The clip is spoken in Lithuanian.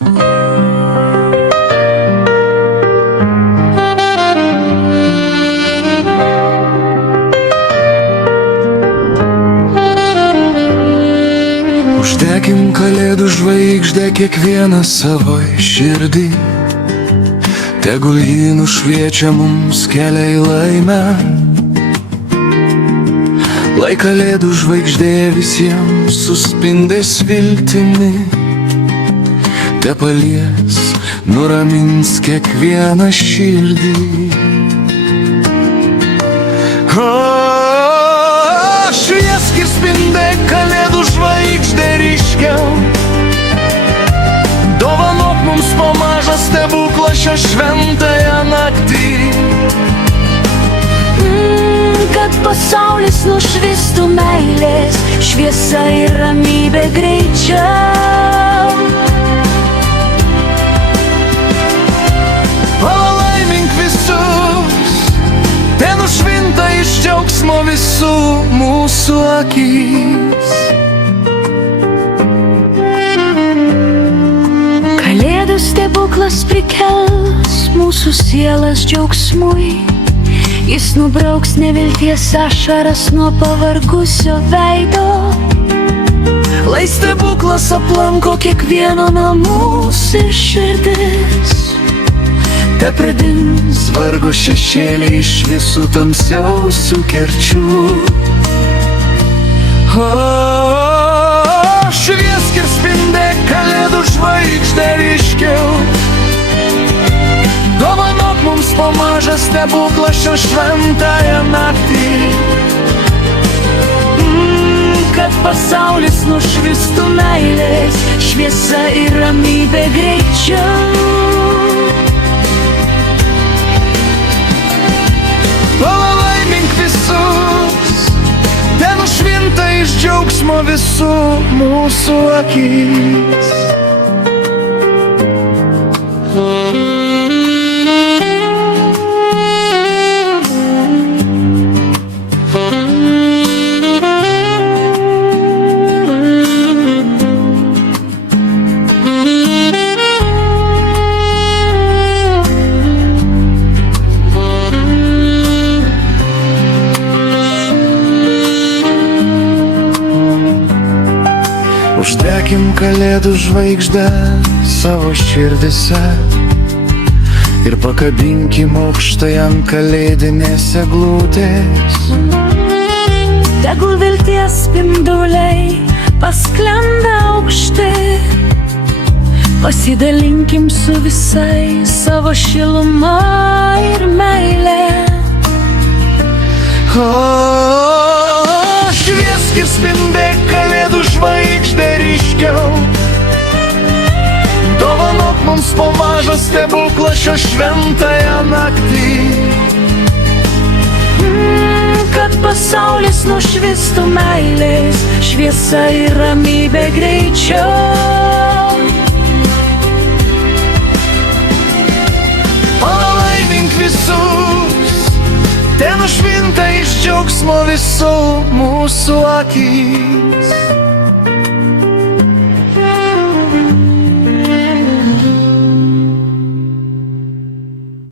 Uždekim kalėdų žvaigždę kiekvieną savo širdį, tegul jį nušviečia mums kelią į laimę. Lai kalėdų žvaigždė visiems suspindės viltimi, te palies, nuramins kiekvieną širdį. Šviesk ir spindėk kalėdų žvaigždė ryškiau, dovanok mums po mažą stebuklą šią šventąją naktį. Kad pasaulis nušvistų meilės šviesa ir ramybė greičiau. Palaimink visus, te nušvinta iš džiaugsmo visų mūsų akys. Kalėdų stebuklas prikels mūsų sielas džiaugsmui, jis nubrauks nevilties ašaras nuo pavargusio veido. Lai stebuklas aplanko kiekvieno namus ir širdis, te pradings vargo šešėlį iš visų tamsiausių kerčių. Šviesk ir spindėk kalėdų žvaigždė ryškiau, dovanok mums po mažą stebuklą šią šventąją naktį. Kad pasaulis nušvistų meilės šviesa ir ramybė greičiau. Palaimink visus, te nušvinta iš džiaugsmo visų mūsų akys. Uždekim kalėdų žvaigždę savo širdise ir pakabinkim aukštai ant kalėdinės eglutės. Tegul vilties spinduliai pasklenda aukštai, pasidalinkim su visai savo šiluma ir meilė. Šviesk ir spindėk kalėdų žvaigždė ryškiau, dovanok mums po mažą stebuklą šią šventąją naktį. Kad pasaulis nušvistų meilės šviesa ir ramybė greičiau. Palaimink visus, te nušvinta iš džiaugsmo visų mūsų akys.